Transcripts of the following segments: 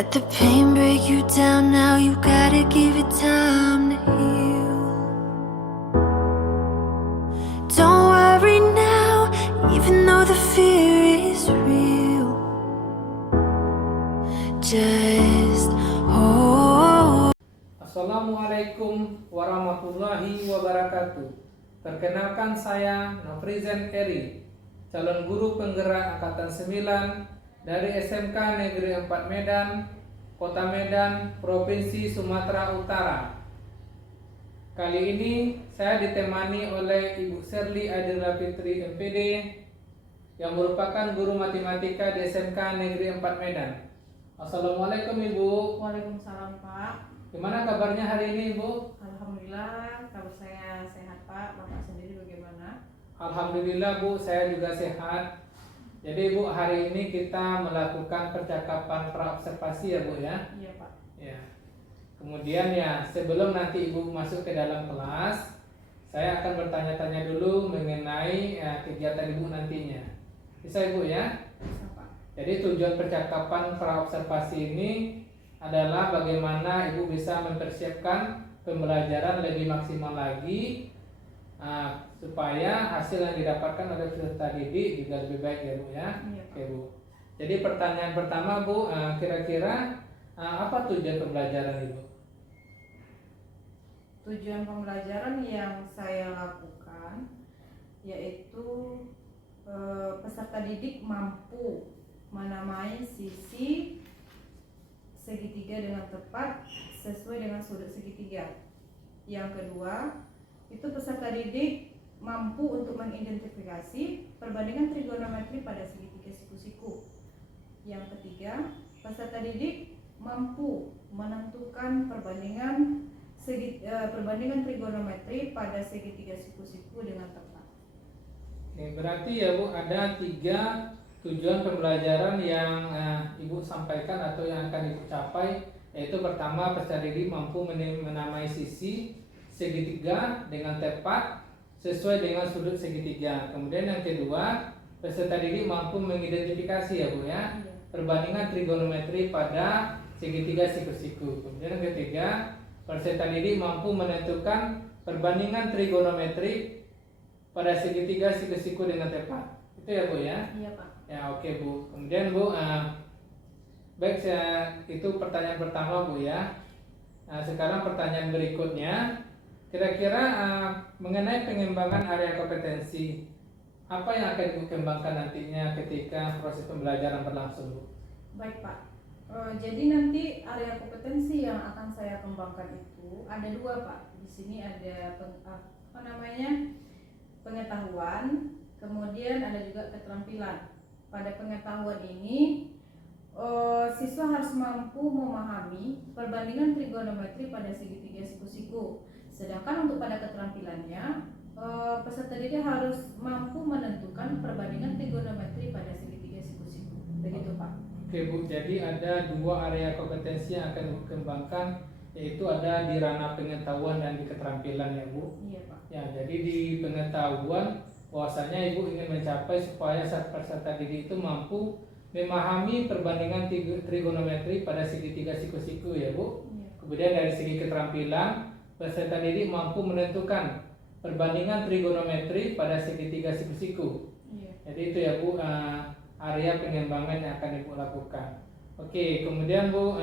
Let the pain break you down now, you gotta give it time to heal. Don't worry now, even though the fear is real. Just hold. Assalamualaikum warahmatullahi wabarakatuh. Perkenalkan saya Nofrizen Eri, calon guru penggerak Angkatan 9 dari SMK Negeri 4 Medan, Kota Medan, Provinsi Sumatera Utara. Kali ini saya ditemani oleh Ibu Sherly Adila Fitri MPD yang merupakan guru matematika di SMK Negeri 4 Medan. Assalamualaikum Ibu. Waalaikumsalam Pak. Gimana kabarnya hari ini Ibu? Alhamdulillah kabar saya sehat Pak. Bapak sendiri bagaimana? Alhamdulillah Bu, saya juga sehat. Jadi Bu, hari ini kita melakukan percakapan praobservasi ya Bu ya? Iya Pak. Ya. Kemudian ya, sebelum nanti Ibu masuk ke dalam kelas, saya akan bertanya-tanya dulu mengenai kegiatan Ibu nantinya. Bisa Ibu ya? Bisa Pak. Jadi tujuan percakapan praobservasi ini adalah bagaimana Ibu bisa mempersiapkan pembelajaran lebih maksimal lagi, supaya hasil yang didapatkan oleh peserta didik juga lebih baik ya Bu ya. Iya, Pak. Oke Bu. Jadi pertanyaan pertama Bu, kira-kira apa tujuan pembelajaran Ibu? Tujuan pembelajaran yang saya lakukan yaitu peserta didik mampu menamai sisi segitiga dengan tepat sesuai dengan sudut segitiga. Yang kedua, itu peserta didik mampu untuk mengidentifikasi perbandingan trigonometri pada segitiga siku-siku. Yang ketiga, peserta didik mampu menentukan perbandingan trigonometri pada segitiga siku-siku dengan tepat. Oke, berarti ya Bu, ada 3 tujuan pembelajaran yang Ibu sampaikan atau yang akan Ibu capai, yaitu pertama, peserta didik mampu menamai sisi segitiga dengan tepat sesuai dengan sudut segitiga. Kemudian yang kedua, peserta didik mampu mengidentifikasi ya Bu ya, perbandingan trigonometri pada segitiga siku-siku. Kemudian yang ketiga, peserta didik mampu menentukan perbandingan trigonometri pada segitiga siku-siku dengan tepat. Itu ya Bu ya? Iya Pak. Ya oke Bu. Kemudian Bu, baik, itu pertanyaan pertama Bu ya. Sekarang pertanyaan berikutnya. Kira-kira mengenai pengembangan area kompetensi, apa yang akan Ibu kembangkan nantinya ketika proses pembelajaran berlangsung, Bu? Baik Pak. Jadi nanti area kompetensi yang akan saya kembangkan itu ada 2 Pak. Di sini ada pengetahuan, kemudian ada juga keterampilan. Pada pengetahuan ini, siswa harus mampu memahami perbandingan trigonometri pada segitiga siku-siku. Sedangkan untuk pada keterampilannya, peserta didik harus mampu menentukan perbandingan trigonometri pada segitiga siku-siku. Begitu Pak. Oke Bu, jadi ada 2 area kompetensi yang akan Ibu kembangkan, yaitu ada di ranah pengetahuan dan di keterampilan ya Bu. Iya Pak. Ya, jadi di pengetahuan bahwasanya Ibu ingin mencapai supaya peserta didik itu mampu memahami perbandingan trigonometri pada segitiga siku-siku ya Bu. Iya. Kemudian dari segi keterampilan, peserta didik mampu menentukan perbandingan trigonometri pada segitiga siku-siku. Iya. Jadi itu ya Bu, area pengembangan yang akan Ibu lakukan. Oke, kemudian Bu,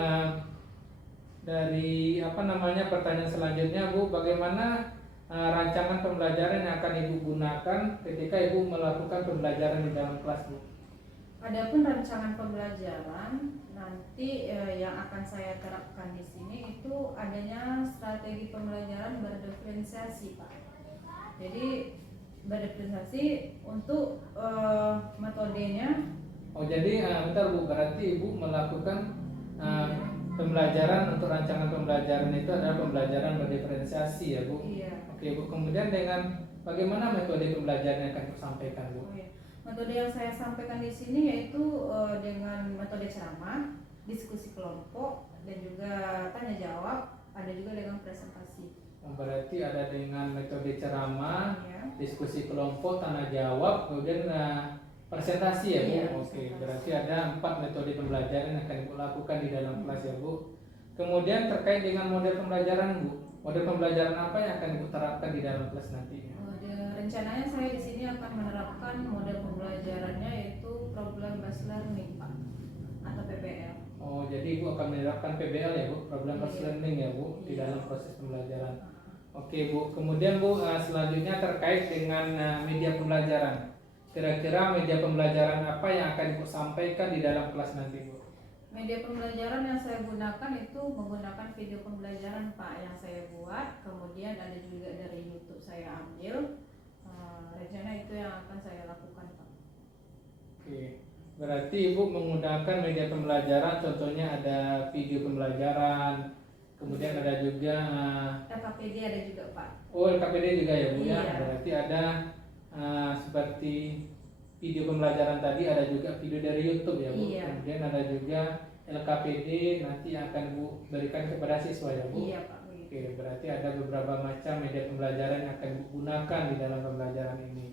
dari pertanyaan selanjutnya Bu, bagaimana rancangan pembelajaran yang akan Ibu gunakan ketika Ibu melakukan pembelajaran di dalam kelas Bu? Adapun rancangan pembelajaran nanti yang akan saya terapkan di sini itu adanya strategi pembelajaran berdiferensiasi Pak. Jadi berdiferensiasi untuk metodenya. Oh jadi bentar Bu, berarti Ibu melakukan pembelajaran untuk rancangan pembelajaran itu adalah pembelajaran berdiferensiasi ya Bu? Iya. Oke Bu, kemudian dengan bagaimana metode pembelajaran yang akan Ibu sampaikan Bu? Oh, iya. Metode yang saya sampaikan di sini yaitu dengan metode ceramah, diskusi kelompok, dan juga tanya jawab, ada juga dengan presentasi. Berarti ada dengan metode ceramah, Ya. diskusi kelompok, tanya jawab, kemudian presentasi ya Bu? Iya, Oke, presentasi. berarti ada 4 metode pembelajaran yang akan Ibu lakukan di dalam kelas ya Bu. Kemudian terkait dengan model pembelajaran Bu, model pembelajaran apa yang akan Ibu terapkan di dalam kelas nantinya? Rencananya saya di sini akan menerapkan model pembelajarannya yaitu problem based learning Pak, atau PBL. Oh, jadi Ibu akan menerapkan PBL ya Bu, problem based Iya. learning ya Bu, di Iya. dalam proses pembelajaran. Oke Bu, kemudian Bu, selanjutnya terkait dengan media pembelajaran. Kira-kira media pembelajaran apa yang akan Ibu sampaikan di dalam kelas nanti Bu? Media pembelajaran yang saya gunakan itu menggunakan video pembelajaran Pak yang saya buat, kemudian ada juga dari YouTube saya ambil. Rencana itu yang akan saya lakukan Pak. Oke, berarti Ibu menggunakan media pembelajaran, contohnya ada video pembelajaran, kemudian ada juga LKPD ada juga Pak. LKPD juga ya Bu ya. Iya. Berarti ada seperti video pembelajaran tadi, ada juga video dari YouTube ya Bu. Iya. Kemudian ada juga LKPD nanti akan Bu berikan kepada siswa ya Bu. Iya Pak. Begitu. Oke, berarti ada beberapa macam media pembelajaran yang akan Ibu gunakan di dalam pembelajaran ini.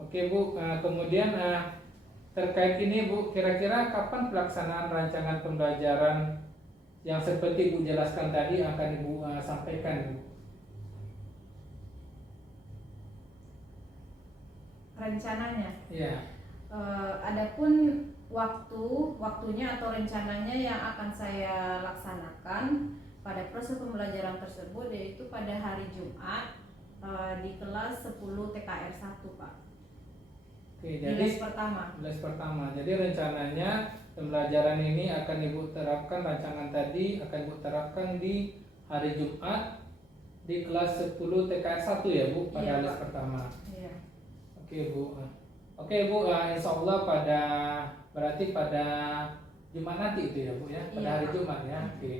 Oke Bu, kemudian terkait ini Bu, kira-kira kapan pelaksanaan rancangan pembelajaran yang seperti Ibu jelaskan tadi akan Ibu sampaikan Bu? Rencananya. Iya. Adapun waktunya atau rencananya yang akan saya laksanakan pada proses pembelajaran tersebut yaitu pada hari Jumat di kelas 10 TKR 1 Pak. Oke, Di jadi les pertama. les pertama. Jadi rencananya pembelajaran ini akan Ibu terapkan, rancangan tadi akan Ibu terapkan di hari Jumat di kelas 10 TKR 1 ya Bu, pada Iya, les Pak. pertama. Iya. Oke Bu. Oke Bu, insya Allah berarti pada Jumat nanti itu ya Bu ya, pada Iya, hari Pak. Jumat ya. Oke.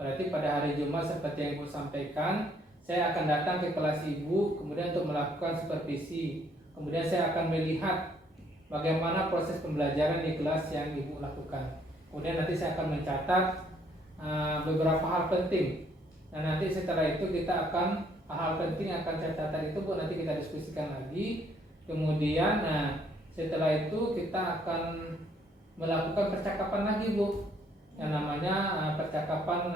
Berarti pada hari Jumat seperti yang Ibu sampaikan, saya akan datang ke kelas Ibu kemudian untuk melakukan supervisi. Kemudian saya akan melihat bagaimana proses pembelajaran di kelas yang Ibu lakukan. Kemudian nanti saya akan mencatat beberapa hal penting. Dan nanti setelah itu kita akan hal-hal penting yang akan saya catat itu Bu nanti kita diskusikan lagi. Kemudian setelah itu kita akan melakukan percakapan lagi Bu, yang namanya percakapan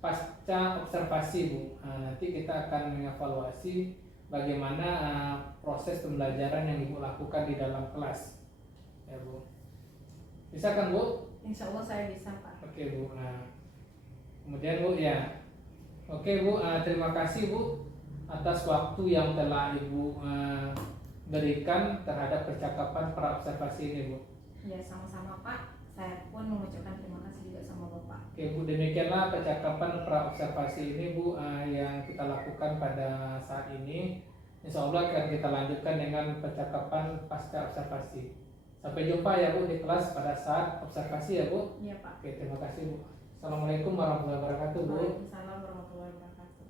pasca observasi Bu. Nanti kita akan mengevaluasi bagaimana proses pembelajaran yang Ibu lakukan di dalam kelas ya Bu. Bisa kan Bu? Insya Allah saya bisa Pak. Oke Bu. Kemudian Bu ya. Oke Bu, terima kasih Bu atas waktu yang telah Ibu berikan terhadap percakapan pra observasi ini Bu. Ya sama-sama Pak. Saya pun mengucapkan terima kasih juga sama Bapak. Oke Bu, demikianlah percakapan pra observasi ini Bu yang kita lakukan pada saat ini. Insya Allah akan kita lanjutkan dengan percakapan pasca observasi. Sampai jumpa ya Bu di kelas pada saat observasi ya Bu. Iya Pak. Oke, terima kasih Bu. Assalamualaikum warahmatullahi wabarakatuh Bu. Waalaikumsalam warahmatullahi wabarakatuh.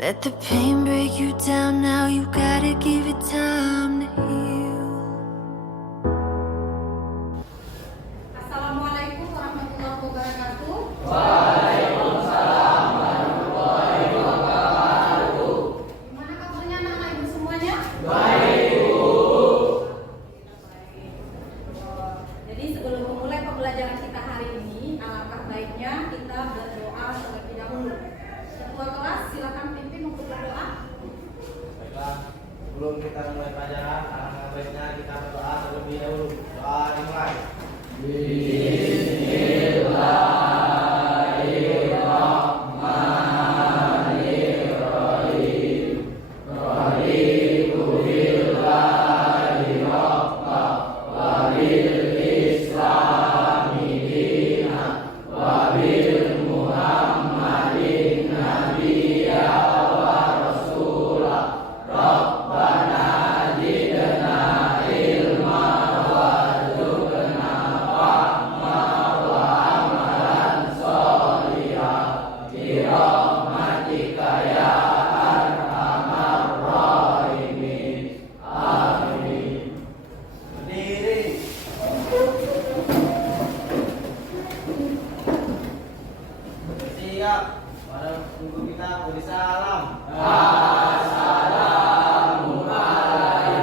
Let the pain break you down now, you gotta give it time to heal. Assalamualaikum warahmatullahi wabarakatuh. Gimana kabarnya anak-anak ibu semuanya? Jadi sebelum memulai pembelajaran kita hari ini, alangkah baiknya kita berdoa terlebih dahulu. Ketua kelas silakan pimpin untuk berdoa. Baiklah, sebelum kita mulai pelajaran, alangkah baiknya kita berdoa terlebih dahulu. Doa dimulai. Berdiri. Siap. Pada guru kita beri salam. Assalamualaikum.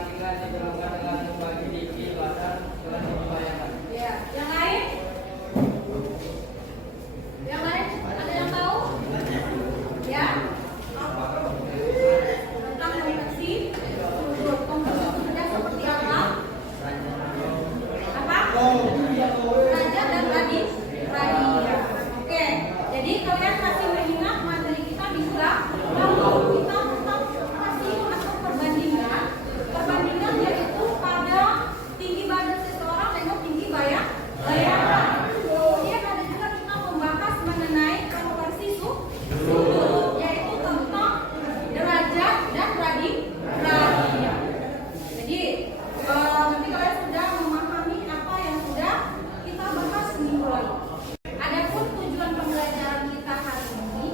perbandingan dihubungkan dengan bagi tinggi badan dengan dibayangkan. Ya, yang lain? Yang lain? Ada yang tahu? Ya? Tentang konversi komposisinya seperti apa? Apa? Raja dan Radit. Oke, jadi kalian masih mengingat materi kita bisa kalau kita tentang rasio atau perbandingan. Perbandingan yaitu pada tinggi badan seseorang dengan tinggi bayangan. Kemudian ada juga kita membahas mengenai konversi suku, yaitu tentang derajat dan radian. Jadi nanti kalian sudah memahami apa yang sudah kita bahas minggu lalu. Adapun tujuan pembelajaran kita hari ini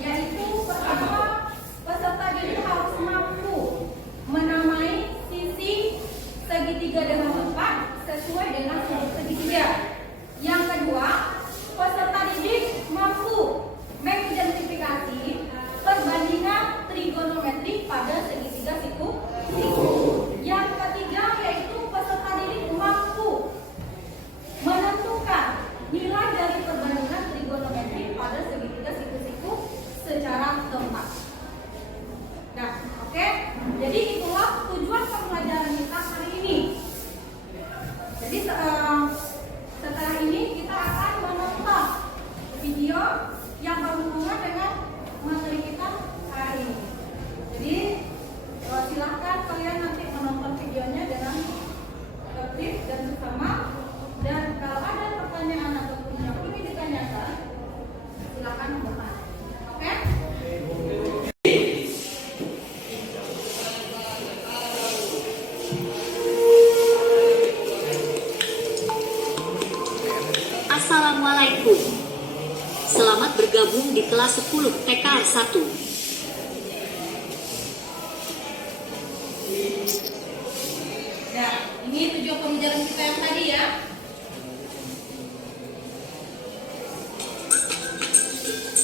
yaitu pertama, peserta didik harus mampu menamai sisi segitiga dengan tepat sesuai dengan sudut segitiga. Yang kedua, peserta didik mampu mengidentifikasi perbandingan trigonometri pada segitiga siku. Yang ketiga yaitu peserta didik mampu menentukan nilai dari perbandingan trigonometri pada segitiga siku-siku secara tempat. Nah, oke. Jadi itulah tujuan pembelajaran kita hari ini. Jadi setelah ini kita akan menonton video yang berhubungan dengan materi kita hari ini. Jadi silahkan kalian nanti menonton videonya dengan tertib dan bersama. Dan kalau ada pertanyaan ataupun yang ingin ditanyakan, silakan bertanya. Oke? Assalamualaikum. Selamat bergabung di kelas 10 TKR 1. Nah, ini tujuan pembelajaran kita yang tadi ya.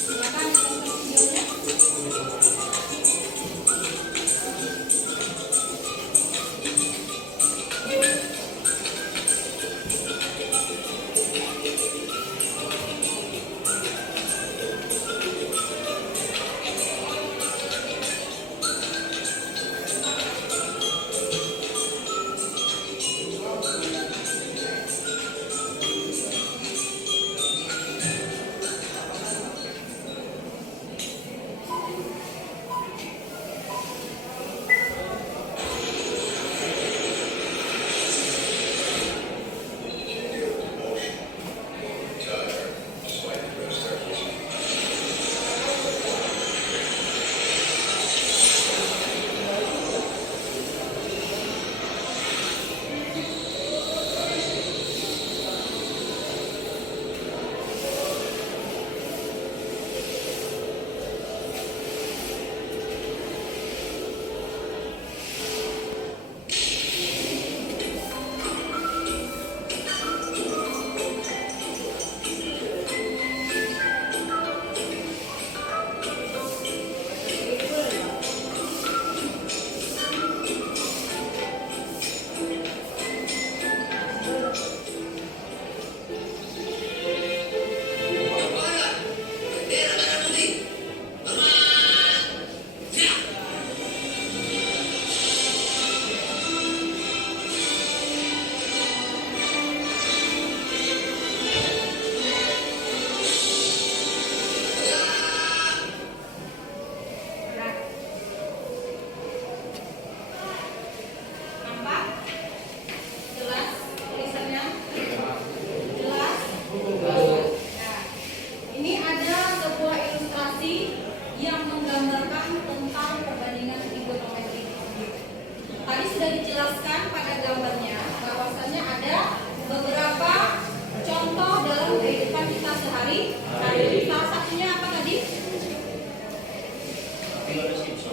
Silakan ditonton videonya.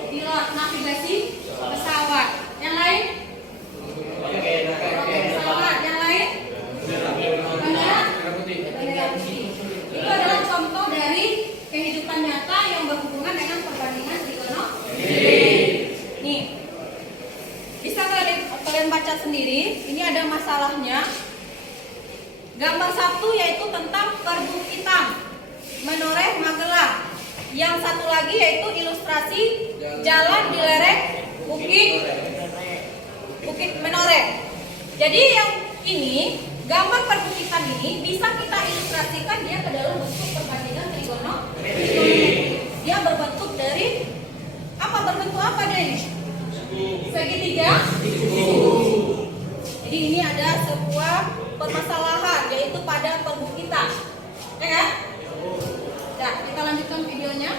pilot navigasi pesawat. Yang lain? Pesawat. Yang lain? Bendera putih. Itu adalah contoh dari kehidupan nyata yang berhubungan dengan perbandingan trigonometri. Nih, bisa kalian kalian baca sendiri. Ini ada masalahnya. Gambar 1 yaitu tentang perbukitan Menoreh Magelang. Yang satu lagi yaitu ilustrasi jalan di lereng Bukit Menoreh. Jadi yang ini, gambar perbukitan ini bisa kita ilustrasikan dia ke dalam bentuk perbandingan trigonometri. Dia berbentuk dari apa? Berbentuk apa dari? Segitiga. Jadi ini ada sebuah permasalahan yaitu pada perbukitan. Ya kan? Nah, kita lanjutkan videonya.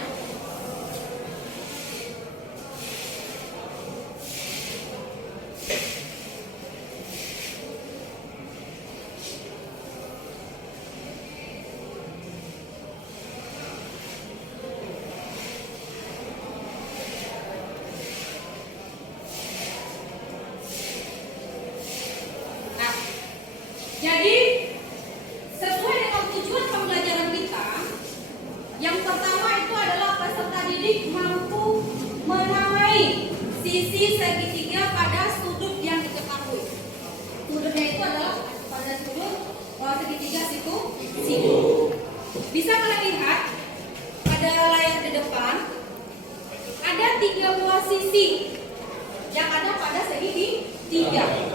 Nah, jadi sesuai dengan tujuan pembelajaran kita, yang pertama itu adalah peserta didik mampu menamai sisi segitiga pada sudut yang diketahui. Sudutnya itu adalah pada sudut segitiga situ. Bisa kalian lihat pada layar di depan ada 3 buah sisi yang ada pada segitiga.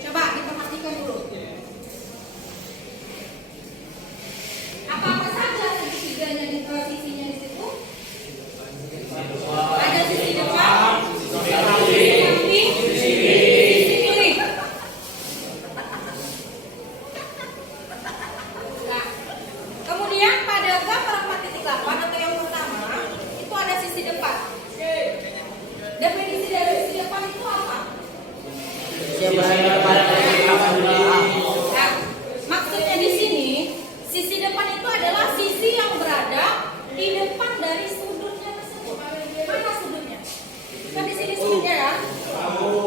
Coba diperhatikan dulu. Apa-apa saja segitiganya di sisinya di situ? Ada sisi depan, sisi samping, sisi kiri. Nah, kemudian pada gambar 4.8 atau yang pertama itu ada sisi depan. Definisi dari sisi depan itu apa? Nah, maksudnya di sini sisi depan itu adalah sisi yang berada di depan dari sudutnya tersebut. Mana sudutnya? Kan di sini sudutnya ya?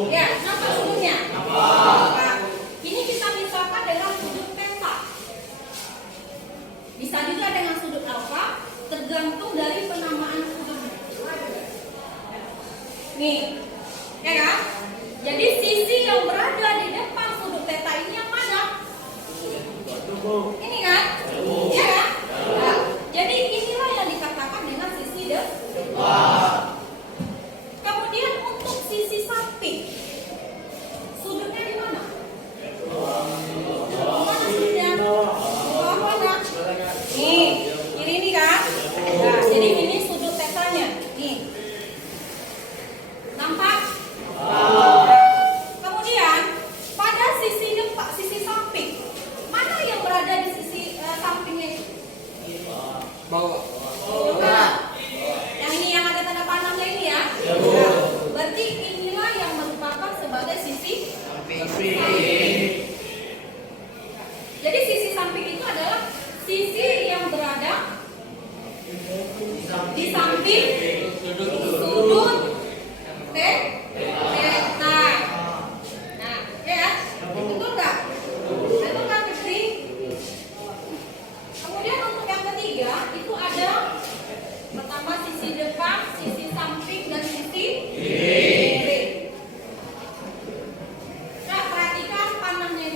Ya, nampak sudutnya? Nah, ini kita misalkan dengan sudut theta. Bisa juga dengan sudut alfa, tergantung dari penamaan sudutnya. Nih, ya kan? Jadi sisi yang berada di depan sudut theta ini yang mana? Ini kan? Ya kan? Nah, jadi inilah yang dikatakan dengan sisi depan. Kemudian untuk sisi samping, sudutnya di mana? Mana sudutnya? Bawah mana? Nih, kiri ini kan? Nah, jadi ini sudut tetanya. Nih. Nampak? Kemudian pada sisi depan, sisi samping, mana yang berada di sisi sampingnya itu? Bawah. Yang ini yang ada tanda panahnya ini ya. Nah, berarti inilah yang merupakan sebagai sisi samping. Jadi sisi samping itu adalah sisi yang berada di samping sudut theta. Nah, ya, betul nggak? Betul nggak, Fitri? Kemudian untuk yang ketiga itu ada pertama sisi depan, sisi samping dan sisi kiri. Nah, perhatikan panahnya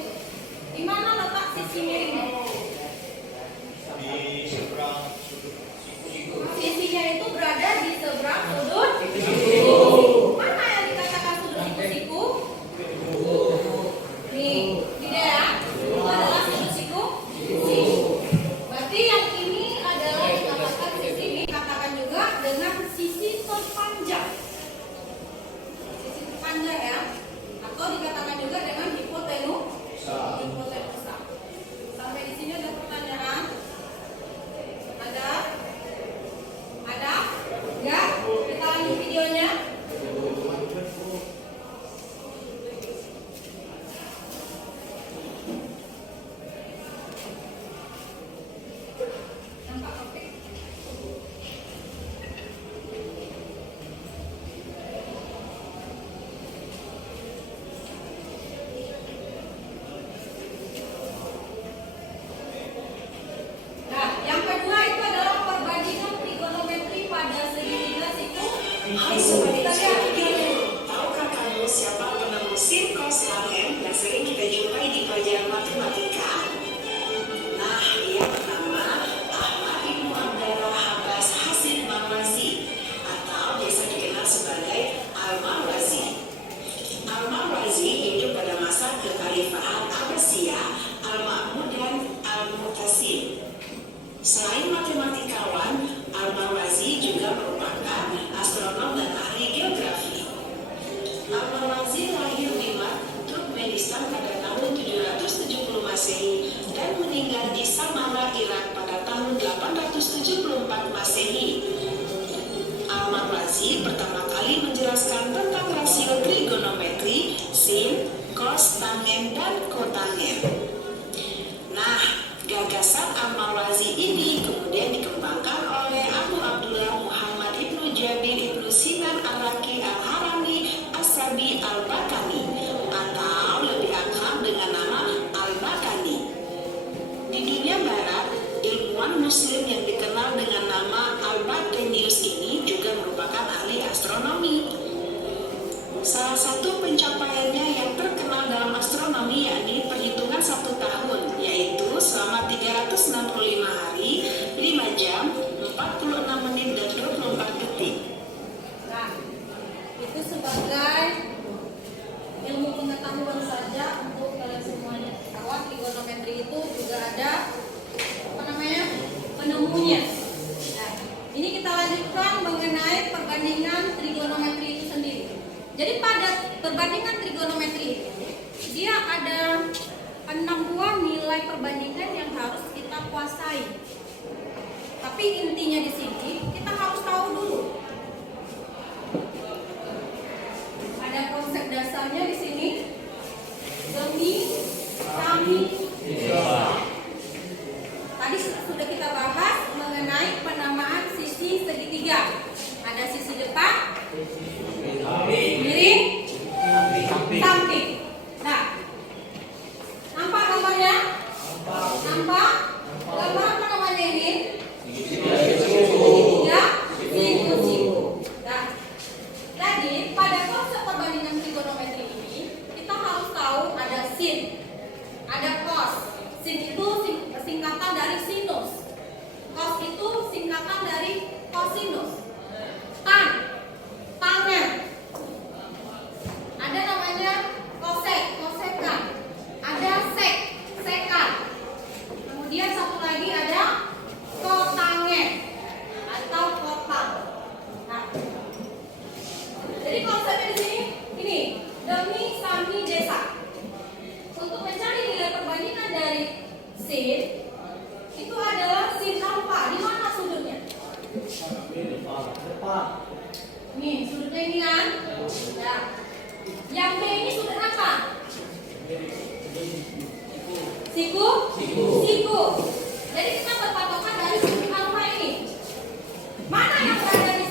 1174 Masehi. Al-Marwazi pertama kali menjelaskan tentang rasio trigonometri, sin, cos, tangen, dan kotangen. Nah, gagasan Al-Marwazi ini kemudian dikembangkan oleh Abu Abdullah Muhammad ibnu Jabir ibnu Sinan Ar-Raqi Al-Harami As-Sabi Al-Bakani, atau lebih akrab dengan nama Al-Bakani. Di dunia barat, ilmuwan muslim yang dikenal dengan nama Al-Bakanius ini juga merupakan ahli astronomi. Salah satu pencapaiannya yang terkenal dalam astronomi yakni perhitungan 1 tahun, yaitu selama 365 hari, 5 jam, 46 menit, dan 24 detik. Nah, itu sebagai ilmu pengetahuan saja untuk kalian semuanya. Bahwa trigonometri itu juga ada penemunya. Nah, ini kita lanjutkan mengenai perbandingan trigonometri itu sendiri. Jadi pada perbandingan trigonometri ini dia ada 6 buah nilai perbandingan yang harus kita kuasai. Tapi intinya di sini kita harus tahu dulu. Ada konsep dasarnya di sini. Demi, kami, tadi sudah kita bahas mengenai penamaan sisi segitiga. Ada sisi depan, miring, samping. Nah, nampak gambarnya? Nampak? Gambar apa namanya ini? Segitiga, siku. Nah, jadi pada konsep perbandingan trigonometri ini kita harus tahu ada sin, ada cos. Sin itu singkatan dari sinus. Cos itu singkatan dari kosinus. Tan, tangen. Ada namanya kosek, kosekan. Ada sek, sekan. Kemudian satu lagi ada kotangen atau kotang. Nah, jadi konsepnya di sini ini demi, sami, desa. Untuk mencari nilai perbandingan dari sin itu adalah sin alfa. Di mana sudutnya? Nih, sudutnya ini kan? Nah, yang B ini sudut apa? Siku? Siku. Jadi kita berpatokan dari sudut alfa ini. Mana yang berada di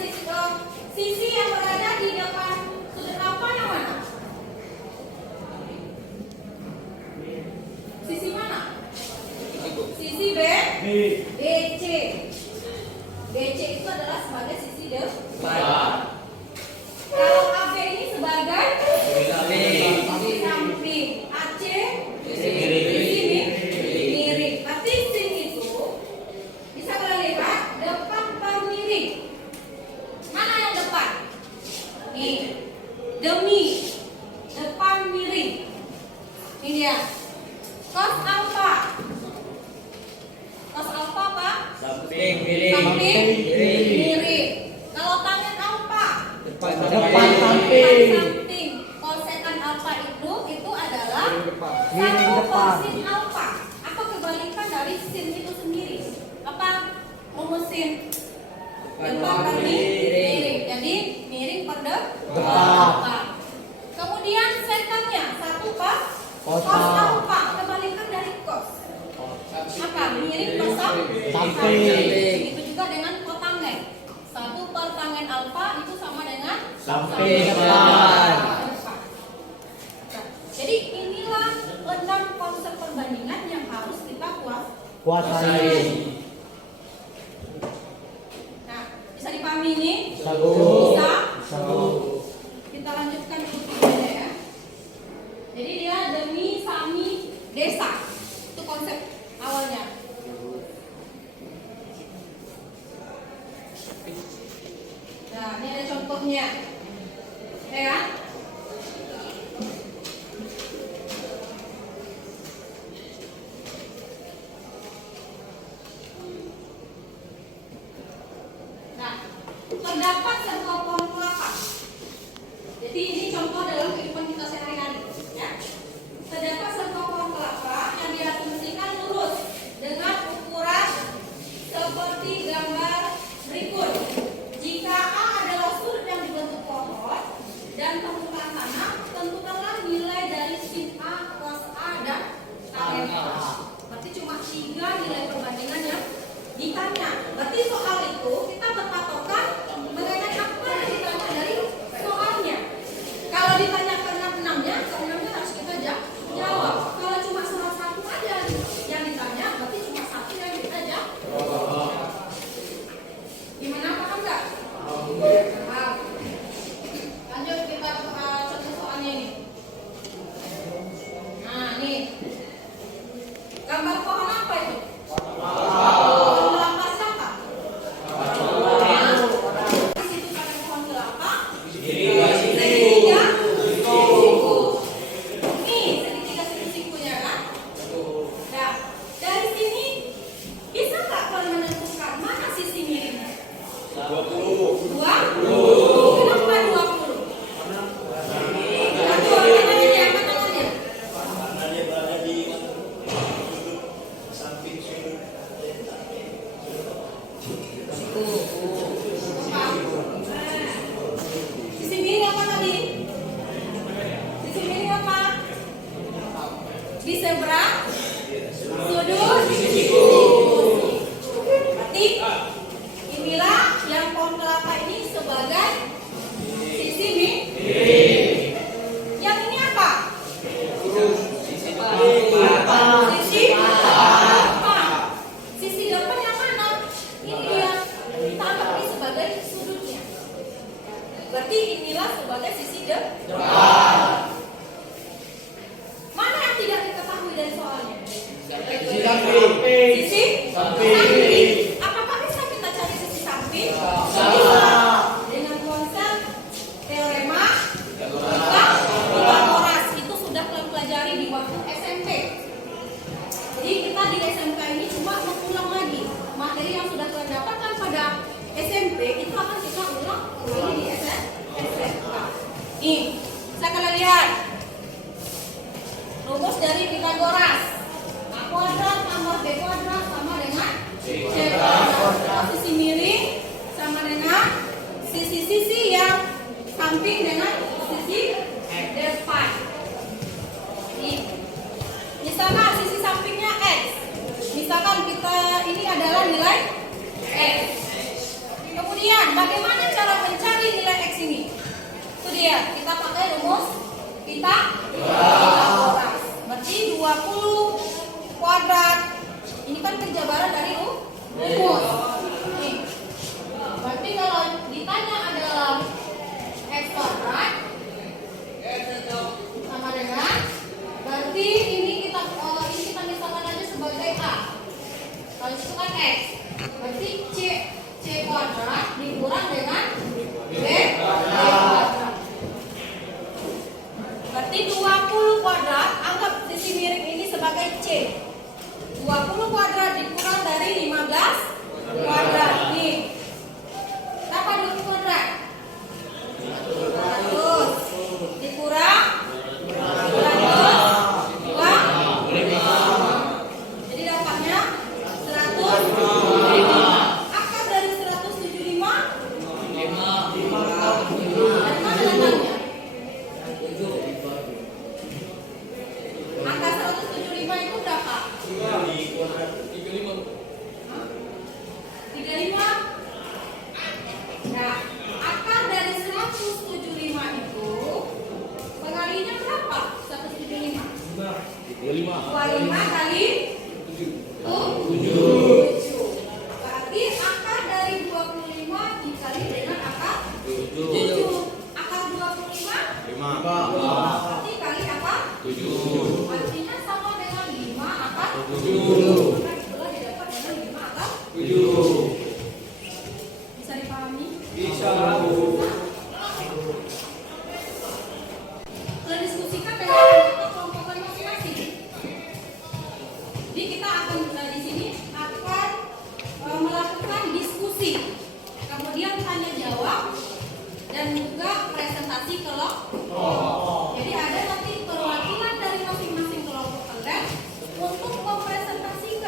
sisi yang berada di depan sudut alfa yang mana? Sisi mana? Sisi B? BC. BC itu adalah sebagai sisi depan. Kalau AB ini sebagai sisi samping. AC sisi miring. Berarti sin itu bisa kalian lihat depan per miring. Mana yang depan? Nih, demi, depan miring. Ini dia. Cos alfa. Cos alfa apa? Samping miring. Samping miring. Kalau tangen alfa? Depan Depan samping. Kosekan alfa itu adalah satu kosin alfa. Apa kebalikan dari sin itu sendiri? Apa rumus sin? Depan per miring. Jadi miring per depan. Kemudian sekannya satu per cos alfa. Kebalikan dari cos. Apa? Miring per samping. Itu juga dengan kotangen. Satu per tangen alfa itu sama dengan samping depan. Jadi inilah 6 konsep perbandingan yang harus kita Kuasai. Nah, bisa dipahami ini? Bisa, Bu. Bisa? Bisa, Bu. Kita lanjutkan dulu ya. Jadi dia demi, sami, desa. Itu konsep awalnya. Nah, ini ada contohnya. Ya. Nah, terdapat sebuah pohon kelapa. Jadi ini contoh dalam kehidupan kita sehari-hari, ya. Terdapat sebuah pohon kelapa yang Sisi miring apa? Di seberang sudut sisi. Berarti inilah yang pohon kelapa ini sebagai sisi miring. Yang ini apa? Sisi depan. Sisi depan yang mana? Ini dia. Kita anggap ini sebagai sudutnya. Berarti inilah sebagai sisi depan. Mana yang tidak diketahui dari soalnya? Sisi samping. Apakah bisa kita cari sisi samping? Bisa. Dengan konsep teorema Pythagoras. Itu sudah kalian pelajari di waktu SMP. Jadi kita di SMK ini cuma mengulang lagi materi yang sudah kalian dapatkan pada SMP, itu akan kita ulang kembali di SMK. Nih, saya kalian lihat rumus dari Pythagoras. A kuadrat tambah B kuadrat sama dengan C kuadrat. Sisi miring sama dengan sisi-sisi yang samping dengan sisi depan. Nih, misalkan sisi sampingnya X. Misalkan kita ini adalah nilai X. Kemudian bagaimana cara mencari nilai X ini? Itu dia, kita pakai rumus Pythagoras. Berarti 20 kuadrat. Ini kan penjabaran dari rumus. Nih. Berarti kalau ditanya adalah X kuadrat sama dengan, berarti ini kita misalkan aja sebagai A. Kalau itu kan X. Berarti C kuadrat dikurang dengan B kuadrat. Berarti 20 kuadrat, anggap sisi miring ini sebagai C. 20 kuadrat dikurang dari 15 kuadrat. Nih. Berapa 20 kuadrat? 100 dikurang 125. Jadi dapatnya 175. Akar dari 175 dari mana datangnya? Angka 175 itu berapa? 35. Nah, akar dari 175 itu pengalinya berapa? 175. 25 kali 7. Berarti akar dari 25 dikali dengan akar 7. Akar 25 berarti kali akar 7. Artinya sama dengan 5 akar 7. Itulah didapat dengan 5 akar 7. Bisa dipahami? Bisa. Kalian diskusikan dengan kelompok masing-masing. Jadi kita akan di sini akan melakukan diskusi, kemudian tanya jawab dan juga presentasi kelompok. Jadi ada nanti perwakilan dari masing-masing kelompok kalian untuk mempresentasikan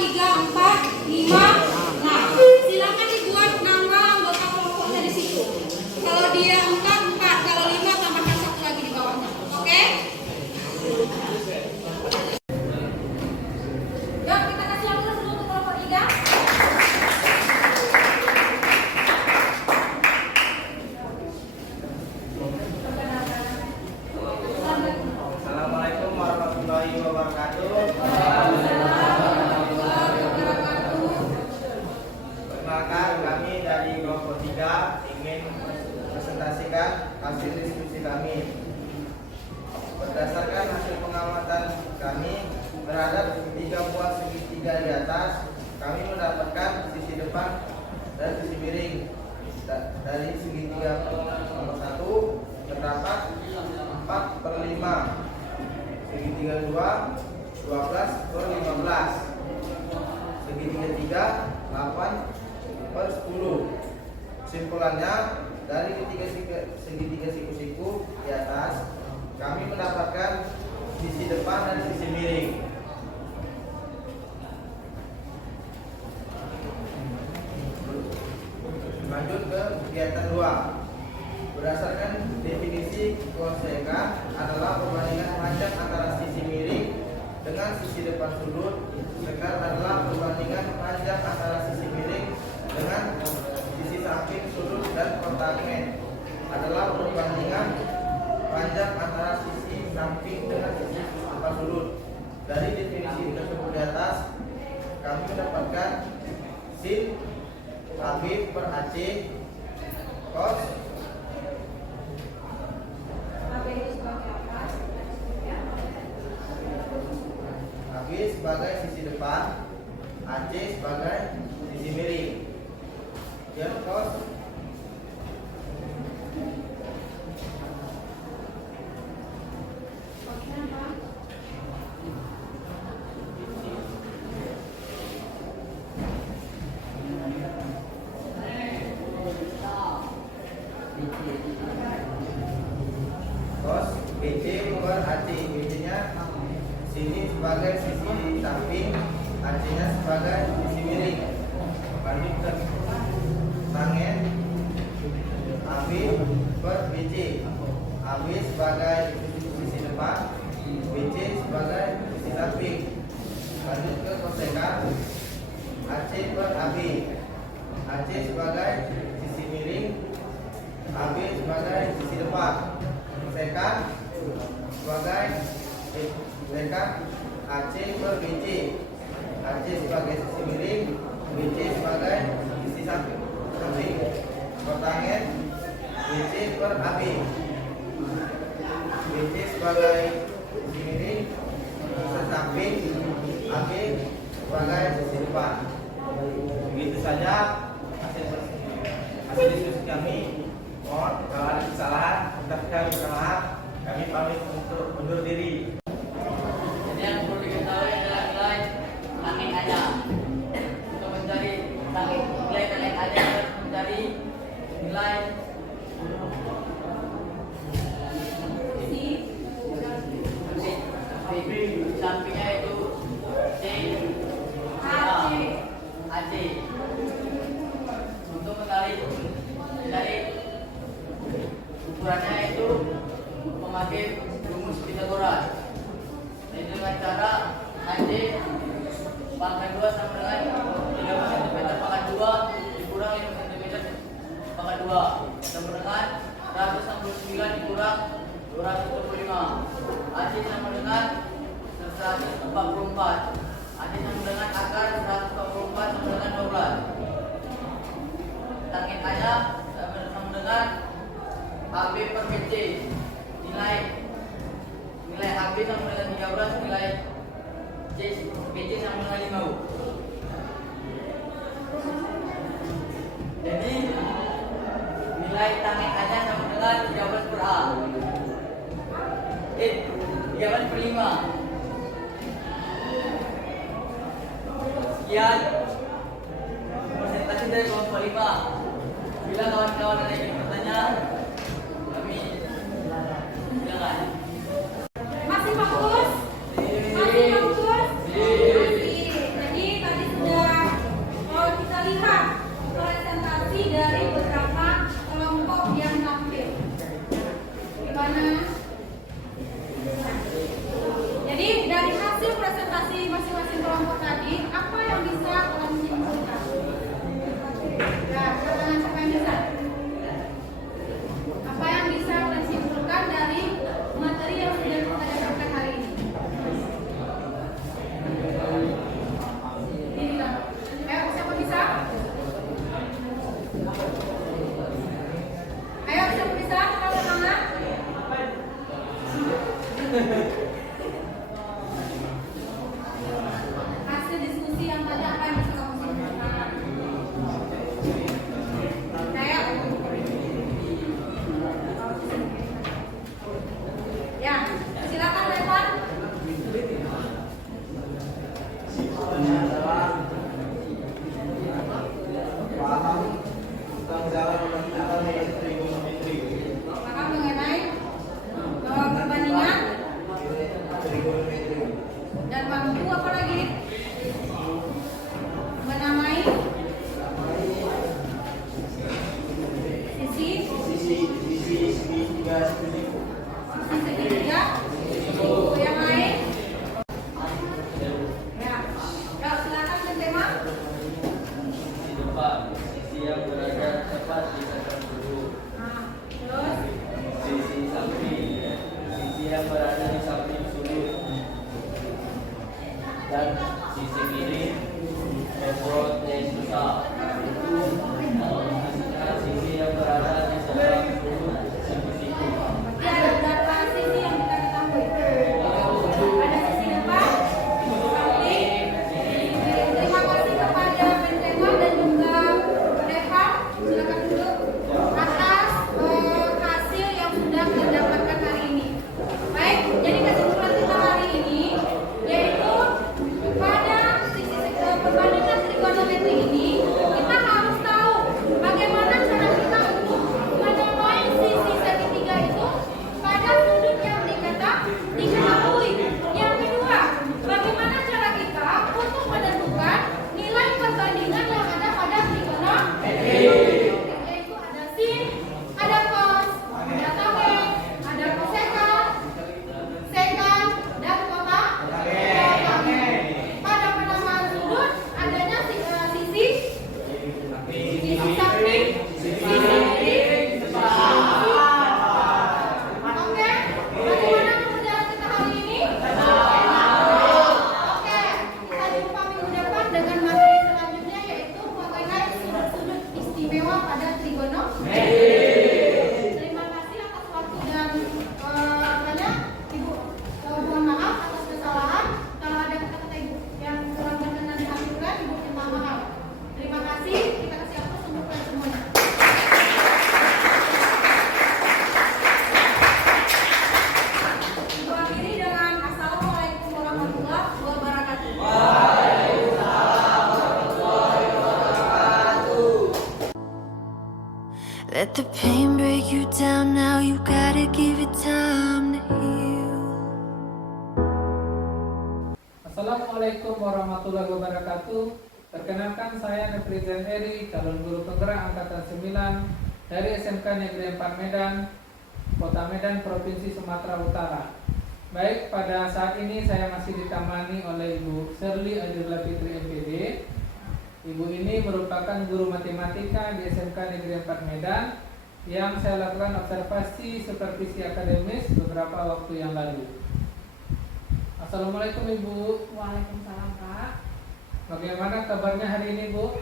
3, 4, 5. Nah, silakan dibuat nama anggota kelompoknya di situ. Kalau dia 4, 4. Kalau 5, tambahkan 1 lagi di bawahnya. Oke? Yuk, kita kasih yang dulu untuk kelompok 3. Assalamualaikum warahmatullahi wabarakatuh. Perkenalkan, kami dari kelompok 3 ingin presentasikan hasil diskusi kami. Berdasarkan hasil pengamatan kami terhadap 3 buah segitiga di atas, kami mendapatkan sisi depan dan sisi miring. Dari segitiga nomor 1 terdapat 4/5, segitiga 2 12/15, segitiga 3 8/10. Kesimpulannya, dari segitiga siku-siku di atas, kami mendapatkan sisi depan dan sisi miring. Lanjut ke kegiatan 2. Berdasarkan definisi kosekan adalah perbandingan panjang antara sisi miring dengan sisi depan sudut. Sekar adalah perbandingan panjang antara sisi miring dengan sisi samping sudut, dan kotangen adalah perbandingan panjang antara sisi samping dengan sisi depan sudut. Dari definisi tersebut di atas, kami mendapatkan sin AB per AC cos AB sebagai sisi depan, AC sebagai sisi miring. Dan cos BC per AC. BC-nya sini sebagai sisi samping, AC-nya sebagai sisi miring. Lanjut ke tangen AB per BC. AB sebagai sisi depan, BC sebagai sisi samping. Lanjut ke kosekan AC per AB. AC sebagai sisi miring, AB sebagai sisi depan. Kosekan sebagai sekan AC per BC. AC sebagai sisi miring, BC sebagai sisi samping. Kotangen BC per AB. BC sebagai sisi miring, sisi samping, AB sebagai sisi depan. Begitu saja hasil diskusi kami. Mohon kalau ada kesalahan, tapi kami maaf. Kami pamit untuk undur diri. Jadi yang perlu diketahui adalah nilai tangin aja. Untuk mencari nilai tangin aja, mencari nilai sampingnya itu C, AC. Untuk mencari ukurannya itu memakai rumus Pythagoras. Dan dengan cara AC pangkat 2 sama dengan 30 cm pangkat 2 dikurang 5 cm pangkat 2 sama dengan 169 dikurang 225. AC sama dengan 144. AC sama dengan akar 144 sama dengan 12. Tangin aja sama dengan AB per BC. Nilai AB sama dengan 13, nilai BC sama dengan 5. Jadi nilai tangin aja sama dengan 13 per A. 13 per 5. Sekian presentasi dari kelompok 5. Bila kawan-kawan ada yang bertanya, kami silakan. Masih fokus? Masih fokus? Masih. Jadi tadi mampu apa lagi? Menamai sisi segitiga. Yang lain? Ya, ya silakan tema. Sisi depan, sisi yang berada tepat di belakang guru. Nah, terus Sisi samping, sisi yang berada di samping sudut. Dan sisi kiri, hipotenusa. Sisi yang berada di sebelah sudut siku-siku. berarti ada berapa sisi yang kita ketahui? Ada sisi depan, samping. Terima kasih kepada Mentema dan juga Devan. Silakan duduk atas hasil yang sudah kita dapatkan hari ini. Baik, jadi kesimpulan kita hari ini yaitu pada sisi perbandingan trigonometri ini kita harus tahu bagaimana cara kita untuk menamai sisi segitiga itu pada sudut yang diketahui. Yang kedua, bagaimana cara kita untuk menentukan nilai perbandingan yang ada pada trigonometri, yaitu ada sin, ada cos, ada tan, ada kosekant, sekant, dan kotangen. Pada penamaan sudut adanya sisi samping, sisi kiri, Oke, bagaimana pembelajaran kita hari ini? Oke, kita jumpa minggu depan dengan materi selanjutnya yaitu mengenai sudut-sudut istimewa pada trigonometri. Terima kasih atas waktu dan Ibu. Mohon maaf atas kesalahan. Kalau ada kata-kata Ibu yang kurang berkenan di aturan, Ibu minta maaf. Terima kasih. Kita kasih aplaus untuk kalian semuanya. Ibu akhiri dengan Assalamualaikum warahmatullahi wabarakatuh. Let the pain break you down now. You gotta give it time to heal. Assalamualaikum warahmatullahi wabarakatuh. Perkenalkan saya Nefrizan Eri, calon guru penggerak angkatan 9 dari SMK Negeri 4 Medan, Kota Medan, Provinsi Sumatera Utara. Baik, pada saat ini saya masih ditemani oleh Ibu Shirley Ajurla Fitri MPD. Ibu ini merupakan guru matematika di SMK Negeri 4 Medan yang saya lakukan observasi supervisi akademis beberapa waktu yang lalu. Assalamualaikum Ibu. Waalaikumsalam Pak. Bagaimana kabarnya hari ini Bu?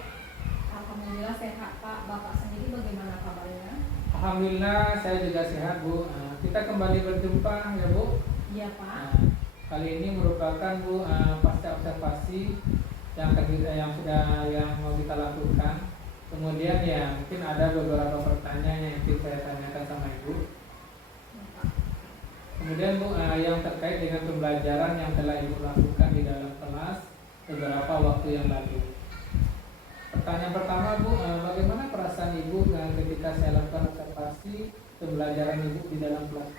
Alhamdulillah sehat Pak. Bapak sendiri bagaimana kabarnya? Alhamdulillah saya juga sehat Bu. Kita kembali berjumpa ya Bu. Iya Pak. Kali ini merupakan Bu pasca observasi yang mau kita lakukan. Kemudian ya mungkin ada beberapa pertanyaan yang ingin saya tanyakan sama Ibu. Kemudian Bu, yang terkait dengan pembelajaran yang telah Ibu lakukan di dalam kelas beberapa waktu yang lalu. Pertanyaan pertama Bu, bagaimana perasaan Ibu ketika saya lakukan observasi pembelajaran Ibu di dalam kelas?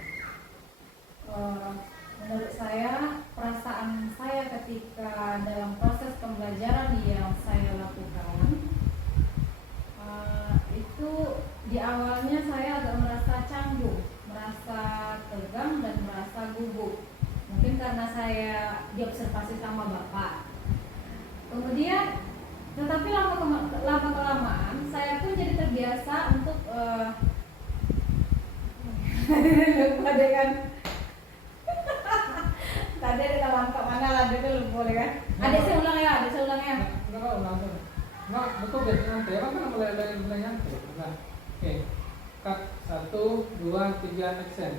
Menurut saya, perasaan saya ketika dalam proses pembelajaran yang saya lakukan itu di awalnya saya agak merasa canggung, merasa tegang dan merasa gugup. Mungkin karena saya diobservasi sama Bapak. Kemudian, tetapi lama kelamaan saya pun jadi terbiasa untuk tadi ada lengkap mana lah dulu boleh kan? Adik saya ulang ya. Enggak langsung. Enggak, betul deh nanti. Ya kan mulai nanti. Nah, oke. Cut 1, 2, 3 action.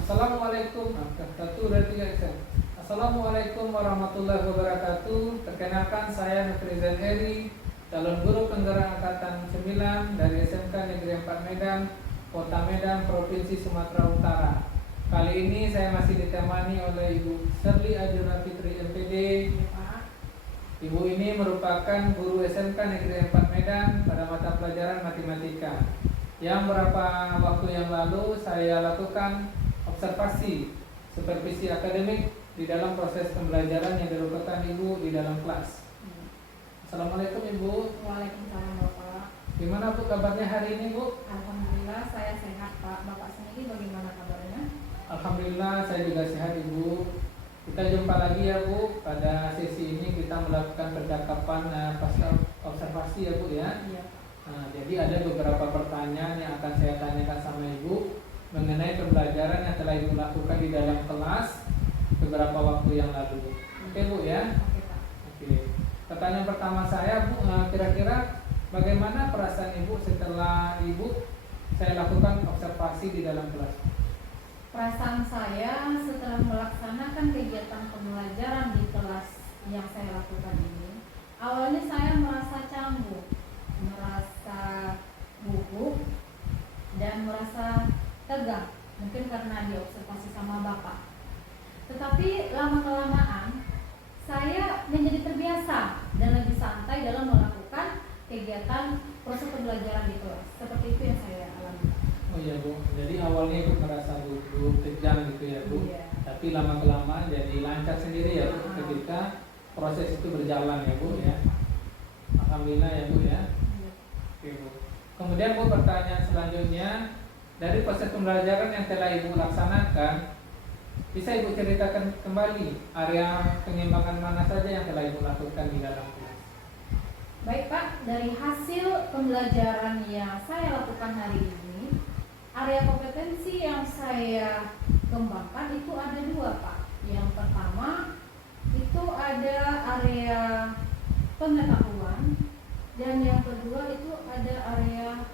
Assalamualaikum. 1, 2, 3 action. Assalamualaikum warahmatullahi wabarakatuh. Perkenalkan saya Nefrizan Eri, calon guru penggerak angkatan 9 dari SMK Negeri 4 Medan, Kota Medan, Provinsi Sumatera Utara. Kali ini saya masih ditemani oleh Ibu Shirley Ajurla Fitri MPD. Ibu ini merupakan guru SMK Negeri 4 Medan pada mata pelajaran matematika. Yang beberapa waktu yang lalu saya lakukan observasi supervisi akademik di dalam proses pembelajaran yang dilakukan Ibu di dalam kelas. Assalamualaikum Ibu. Waalaikumsalam Bapak. Gimana Bu kabarnya hari ini Bu? Alhamdulillah saya sehat Pak. Bapak sendiri bagaimana kabarnya? Alhamdulillah saya juga sehat Ibu. Kita jumpa lagi ya Bu. Pada sesi ini kita melakukan percakapan pasca observasi ya Bu ya. Iya. Nah, jadi ada beberapa pertanyaan yang akan saya tanyakan sama Ibu mengenai pembelajaran yang telah Ibu lakukan di dalam kelas beberapa waktu yang lalu. Oke Bu ya. Oke Pak. Oke. Pertanyaan pertama saya Bu, kira-kira bagaimana perasaan Ibu setelah saya lakukan observasi di dalam kelas? Perasaan saya setelah melaksanakan kegiatan pembelajaran di kelas yang saya lakukan ini, awalnya saya merasa canggung, merasa gugup, dan merasa tegang, mungkin karena diobservasi sama Bapak. Tetapi lama-kelamaan saya menjadi terbiasa dan lebih santai dalam melakukan kegiatan proses pembelajaran di kelas. Seperti itu yang saya alami. Oh iya Bu, jadi awalnya Ibu merasa gugup, tegang gitu ya Bu. Iya. Tapi lama-kelamaan jadi lancar sendiri ya Bu ketika proses itu berjalan ya Bu ya. Alhamdulillah ya Bu ya. Iya. Oke Bu. Kemudian Bu, pertanyaan selanjutnya, dari proses pembelajaran yang telah Ibu laksanakan, bisa Ibu ceritakan kembali area pengembangan mana saja yang telah Ibu lakukan di dalam kelas? Baik Pak, dari hasil pembelajaran yang saya lakukan hari ini, area kompetensi yang saya kembangkan itu ada 2 Pak. Yang pertama itu ada area pengetahuan, dan yang kedua itu ada area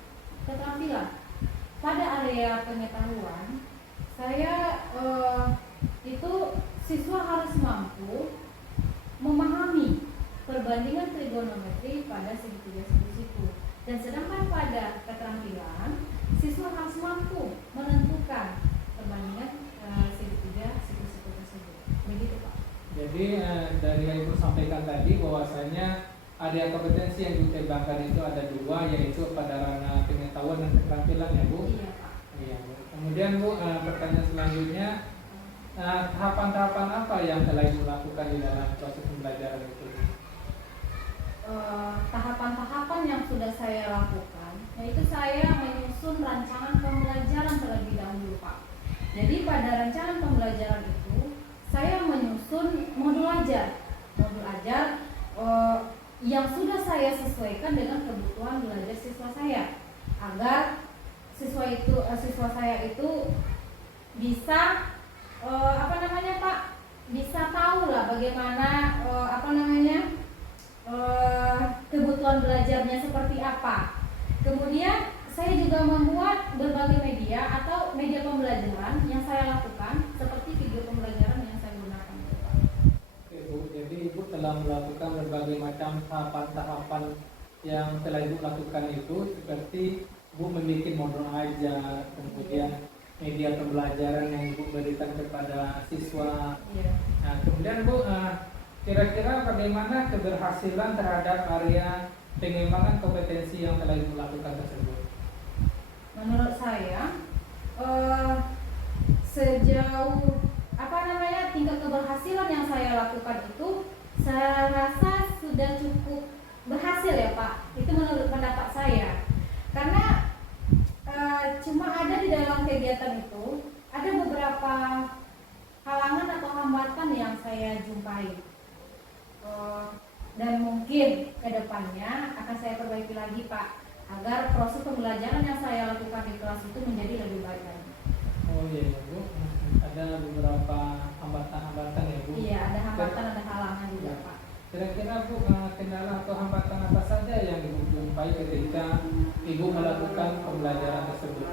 keterampilan. Pada area pengetahuan, saya itu siswa harus mampu memahami perbandingan trigonometri pada segitiga siku-siku. Dan sedangkan pada keterampilan, siswa harus mampu menentukan perbandingan segitiga siku-siku tersebut. Begitu Pak. Jadi dari yang Ibu sampaikan tadi bahwasanya area kompetensi yang Ibu kembangkan itu ada 2, yaitu pada ranah pengetahuan dan keterampilan ya Bu. Iya Pak. Iya Bu. Kemudian Bu, pertanyaan selanjutnya, tahapan-tahapan apa yang telah Ibu lakukan di dalam proses pembelajaran itu? Tahapan-tahapan yang sudah saya lakukan, yaitu saya menyusun rancangan pembelajaran terlebih dahulu Pak. Jadi pada rancangan pembelajaran itu saya menyusun modul ajar yang sudah saya sesuaikan dengan kebutuhan belajar siswa saya, agar siswa saya itu bisa bisa tahu lah bagaimana kebutuhan belajarnya seperti apa. Kemudian saya juga membuat berbagai media atau media pembelajaran yang saya lakukan, seperti video pembelajaran yang saya gunakan. Oke Bu, jadi Ibu telah melakukan berbagai macam tahapan-tahapan yang telah Ibu lakukan itu, seperti Ibu membuat modul ajar, kemudian media pembelajaran yang Ibu berikan kepada siswa. Iya. Nah, kemudian Bu, kira-kira bagaimana keberhasilan terhadap area pengembangan kompetensi yang telah Ibu lakukan tersebut? Menurut saya sejauh tingkat keberhasilan yang saya lakukan itu, saya rasa sudah cukup berhasil ya Pak. Itu menurut pendapat saya. Karena cuma ada di dalam kegiatan itu ada beberapa halangan atau hambatan yang saya jumpai, dan mungkin kedepannya akan saya perbaiki lagi Pak, agar proses pembelajaran yang saya lakukan di kelas itu menjadi lebih baik lagi. Oh iya ya Bu, ada beberapa hambatan-hambatan ya Bu? Iya, ada hambatan, ada halangan juga Ya. Pak. Kira-kira Bu, kendala atau hambatan apa saja yang Ibu jumpai ketika Ibu melakukan pembelajaran tersebut?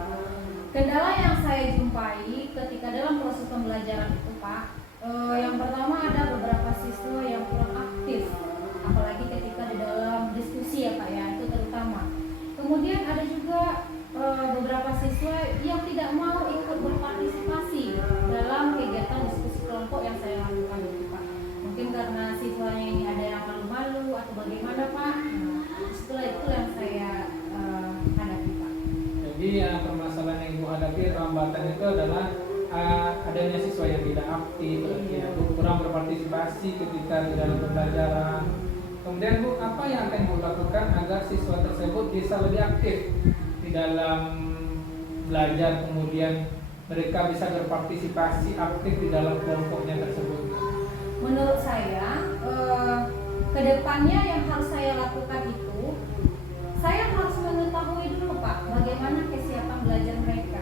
Kendala yang saya jumpai ketika dalam proses pembelajaran itu Pak, yang pertama ada beberapa siswa yang kurang aktif, apalagi ketika di dalam diskusi ya Pak ya, itu terutama. Kemudian ada juga beberapa siswa yang tidak mau ikut berpartisipasi dalam kegiatan diskusi kelompok yang saya lakukan itu Pak. Mungkin karena siswanya ini ada yang malu-malu atau bagaimana Pak. Setelah itu yang saya hadapi Pak. Jadi permasalahan yang Ibu hadapi atau hambatan itu adalah adanya siswa yang tidak aktif, ya, Bu, kurang berpartisipasi ketika di dalam pembelajaran. Kemudian Bu, apa yang akan Bu lakukan agar siswa tersebut bisa lebih aktif di dalam belajar, kemudian mereka bisa berpartisipasi aktif di dalam kelompoknya tersebut? Menurut saya, kedepannya yang harus saya lakukan itu, saya harus mengetahui dulu Pak, bagaimana kesiapan belajar mereka.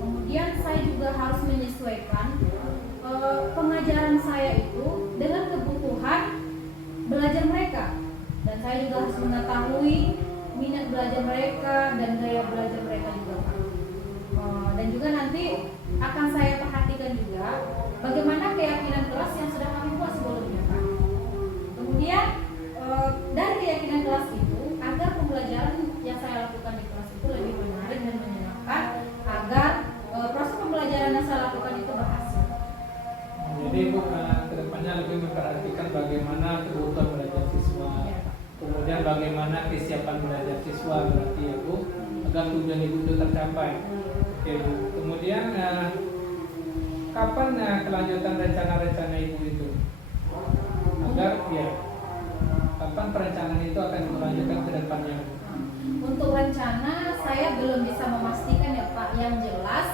Kemudian saya juga harus menyesuaikan pengajaran saya itu dengan kebutuhan belajar mereka. Dan saya juga harus mengetahui minat belajar mereka dan gaya belajar mereka juga Pak. Dan juga nanti akan saya perhatikan juga bagaimana keyakinan kelas yang sudah kami buat sebelumnya Pak. Kemudian dari keyakinan kelas itu, agar pembelajaran yang saya lakukan di kelas itu lebih menarik dan menyenangkan, agar proses pembelajaran yang saya lakukan itu berhasil. Jadi Bu, kedepannya lebih memperhatikan bagaimana kebutuhan belajar siswa, kemudian bagaimana kesiapan belajar siswa berarti ya Bu, agar tujuan Ibu itu tercapai. Oke Bu. Kemudian kapan kelanjutan rencana-rencana Ibu itu? Agar ya, kapan perencanaan itu akan dilanjutkan ke depannya Bu? Untuk rencana saya belum bisa memastikan ya Pak. Yang jelas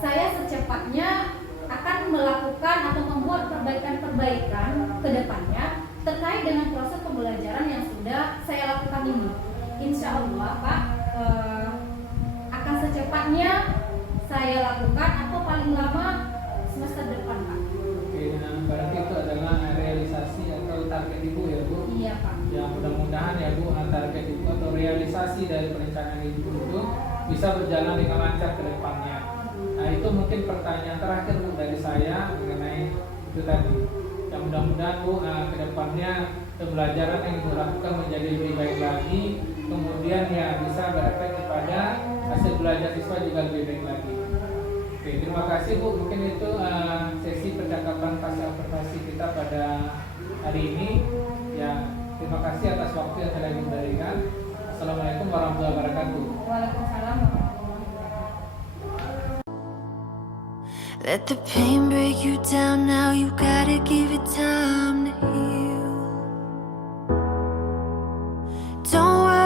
saya secepatnya akan melakukan atau membuat perbaikan-perbaikan ke depannya terkait dengan proses pembelajaran yang sudah saya lakukan ini. Insya Allah Pak, akan secepatnya saya lakukan atau paling lama semester depan Pak. Oke, nah berarti itu adalah realisasi atau target Ibu ya Bu? Iya Pak. Ya mudah-mudahan ya Bu, target Ibu atau realisasi dari perencanaan Ibu itu bisa berjalan dengan lancar ke depannya. Nah itu mungkin pertanyaan terakhir Bu dari saya mengenai itu tadi. Ya mudah-mudahan Bu, ke depannya pembelajaran yang Ibu lakukan menjadi lebih baik lagi, kemudian ya bisa berefek kepada hasil belajar siswa juga lebih baik lagi. Oke, terima kasih Bu. Mungkin itu sesi percakapan pasca observasi kita pada hari ini. Ya, terima kasih atas waktu yang telah Ibu berikan. Assalamualaikum warahmatullahi wabarakatuh. Waalaikumsalam warahmatullahi wabarakatuh. Let the pain break you down now, you gotta give it time